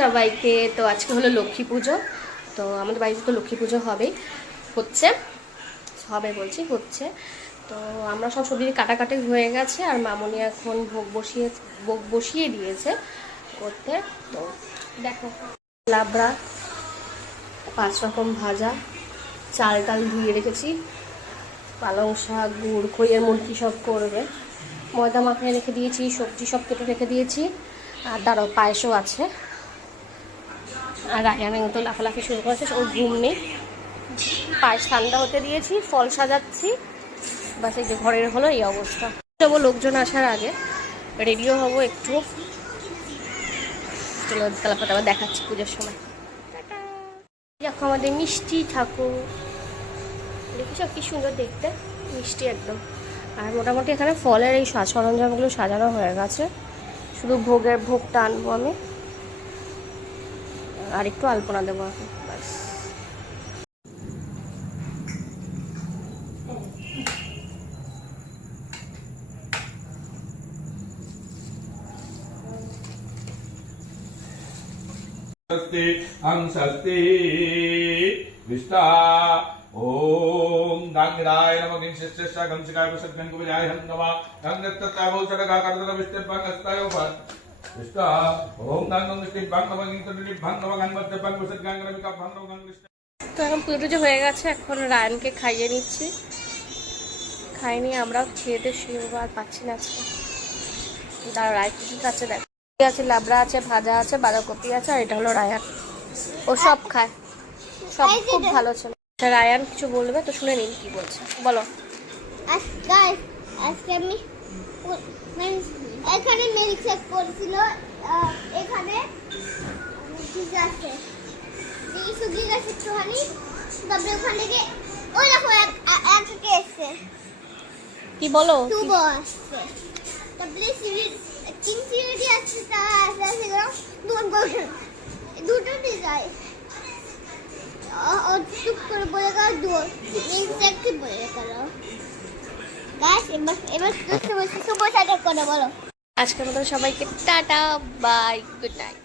সবাইকে। তো আজকে হলো লক্ষ্মী পুজো। তো আমাদের বাড়িতে তো লক্ষ্মী পুজো হচ্ছে তো আমরা সব সবজি কাটাকাটি হয়ে গেছে, আর মামনি এখন ভোগ বসিয়ে দিয়েছে করতে। তো দেখো, লাবড়া, 5 রকম ভাজা, চাল টাল ধুয়ে রেখেছি, পালং শাক, গুড়, খইয়ের মুরগি সব করবে, ময়দা মাখিয়ে রেখে দিয়েছি, সবজি সব কেটে রেখে দিয়েছি, আর দাঁড়াও পায়েসও আছে। আর রায়ান তো লাফালাফি শুরু করেছে, ওর ঘুম নেই। পায়েস ঠান্ডা হতে দিয়েছি, ফল সাজাচ্ছি, বাস এই যে ঘরের হলো এই অবস্থা। যাবো লোকজন আসার আগে, রেডিও হবো একটু। চলো তারপর আবার দেখাচ্ছি পুজোর সময়। দেখো আমাদের মিষ্টি ঠাকুর, দেখি সব কি সুন্দর দেখতে, মিষ্টি একদম। আর মোটামুটি এখানে ফলের এই সরঞ্জামগুলো সাজানো হয়ে গেছে, শুধু ভোগটা আনবো আমি, আর একটু আলপনা দেবো এখন, বাস। ओम गांगराय नमः किंचिष्टस्य गंचकाय वसत्यं कुबजाय नमः गंगत्तता बहुचरगा कर्दल विष्टपंगस्ताय उपर विष्टा ओम गंगं विष्टिभं नमः किंचिष्टिभं नमः गंगत्तपं वसत्यंगरमिकाभं नमः गंगष्ट। তো এখন পুজো হয়ে গেছে, এখন রায়ানকে খাইয়ে নিচ্ছি, খাইনি আমরাও খেতে শুরু আর পাচ্ছি না আজকে। দাঁড়া, রায় কি খাচ্ছে দেখ, আছে লাবড়া আছে, ভাজা আছে, বাঁধাকপি আছে, আর এটা হলো রায়ান, ও সব খায়, সব খুব ভালো ছিল। রায়ান কিছু বলবে তো, শুনে নিন কি বলছে, বলো। আজকে আমি এখানে মিল্ক শেক করেছিল, এখানে কি আছে এই সুগি গাছ একটুখানি, তবে ওখান থেকে ওই দেখো একটাকে এসছে, কি বলো, তুবো আসছে, তারপরে সিঁড়ি আছে, তা আছে দুটো দিয়ে যায়, চুপ করে বলে গেল দূর মিল্কশেককে বলে গেল। গাছ এবার শুভ সাজা করে বলো। আজকের মতো সবাইকে টাটা, বাই, গুড নাইট।